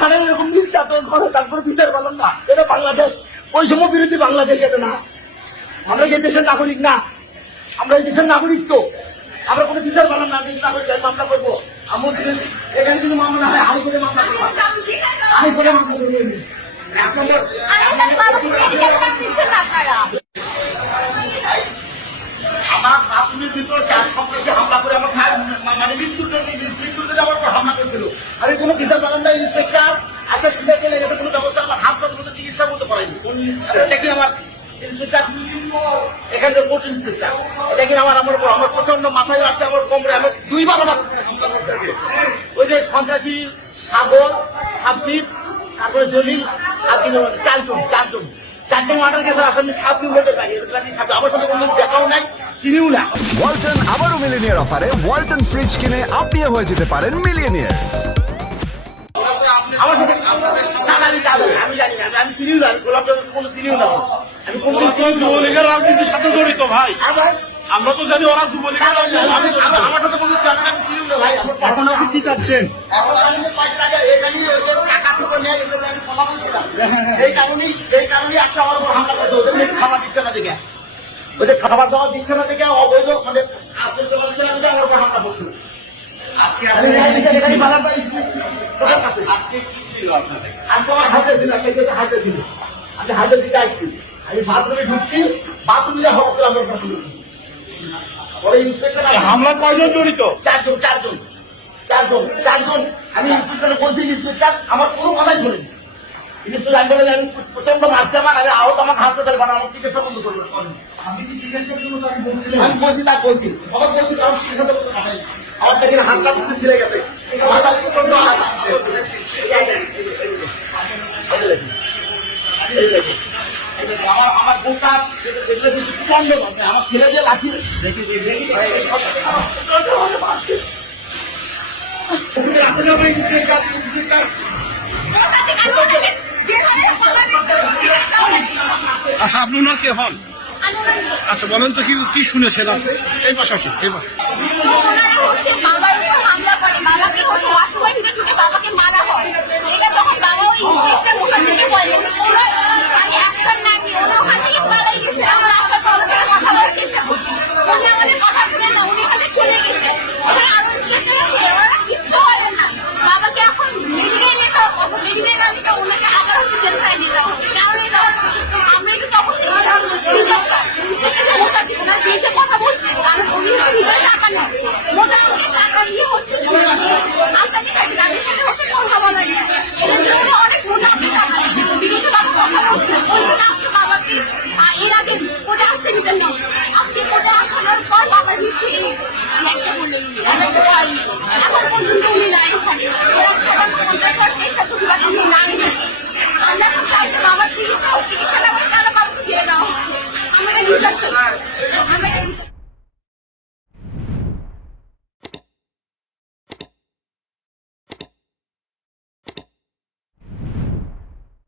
থানায় এরকম নির্যাতন করে তারপরে বিচার করলাম না। এটা বাংলাদেশ, বৈষম্য বিরোধী বাংলাদেশ এটা না। আমরা এই দেশের নাগরিক না, আমরা এই দেশের নাগরিক। তো আমরা কোনো বিচার করলাম না, নাগরিক মামলা করবো। এখানে যদি মামলা হয় হাইকোর্টে মামলা করবো, হাইকোর্টে মামলা করবো। আমার বাথরুমের ভিতরে চার সন্ত্রাসী হামলা করে আমার মানে মৃত্যুর জন্য আমার উপর হামলা করেছিল। আমি কোনো বিচার করলাম না। ইন্সপেক্টর আচ্ছা সুন্দর চলে গেছে, কোনো ব্যবস্থা আমার হাত পাত মতো চিকিৎসা করতে পারেনি। দেখি আমার ইন্সপেক্টর এখানকার কোর্ট ইন্সপেক্টর দেখি আমার আমার প্রচন্ড মাথায় আসছে, আমার কোমরে আমার দুইবার আমার ওই যে সন্ত্রাসী সাগর সাব্বির তারপরে জলিল আর চারজন মার্ডার কেসের আসামি সাব্বির বলতে পারি। আমার সাথে কোনো দেখাও নাই, চিনিও না। ওয়ালটন আবারও মিলিয়নিয়ার অফারে ওয়ালটন ফ্রিজ কিনে আপনিও হয়ে যেতে পারেন মিলিয়নিয়ার। আমার সাথে আমি জানি না, আমি চিনিও না, গোলাপ কোনো চিনিও না। আমি কোনো যুবলীগের রাজনীতির সাথে জড়িত ভাই, আমরা তো জানি ওরা যুবলীগের আমার সাথে কোনো চলে আমি চিনিও না ভাই। এখন আপনি কি চাচ্ছেন? এখন আমি পয়সা এখানে টাকা টুকু নেই, এগুলো আমি কথা বলছিলাম। এই কারণেই আজকে আমার উপর হামলা করতে ওদের খাবার দিচ্ছে না দেখে, ওদের খাবার দাবার দিচ্ছে না দেখে অবৈধ মানে আমার উপর হামলা করছে। আজকে আমার হাতে ছিল, হাতে ছিল, আমি হাতে দিতে আসছি। আমি বাথরুমে ঢুকছি, বাথরুমে যা হচ্ছিল আমার হামলা কয়জন জড়িত? চারজন। আমি ইন্সপেক্টর বলছি, ইন্সপেক্টর আমার কোনো কথাই শোনেনি। ইন্সপেক্টর আমি বলে আমি প্রচন্ড মারছে আমার, আমি আহত আমাকে হাসপাতালে বানা আমার চিকিৎসা বন্ধ করবো। আমি কি চিকিৎসা করবো আমি বলছিলাম, আমি বলছি না বলছি সবার বলছি কারণ চিকিৎসা করতে পাঠাই আমার থেকে হাতটা তুলতে ছিঁড়ে গেছে। আমার বোনটা আমার ছেলে দিয়ে লাঠি আচ্ছা, আপনি ওনার কে হন? আচ্ছা বলেন তো কি শুনেছেন আপনি? এই পাশে এই পাশে হচ্ছে বাবা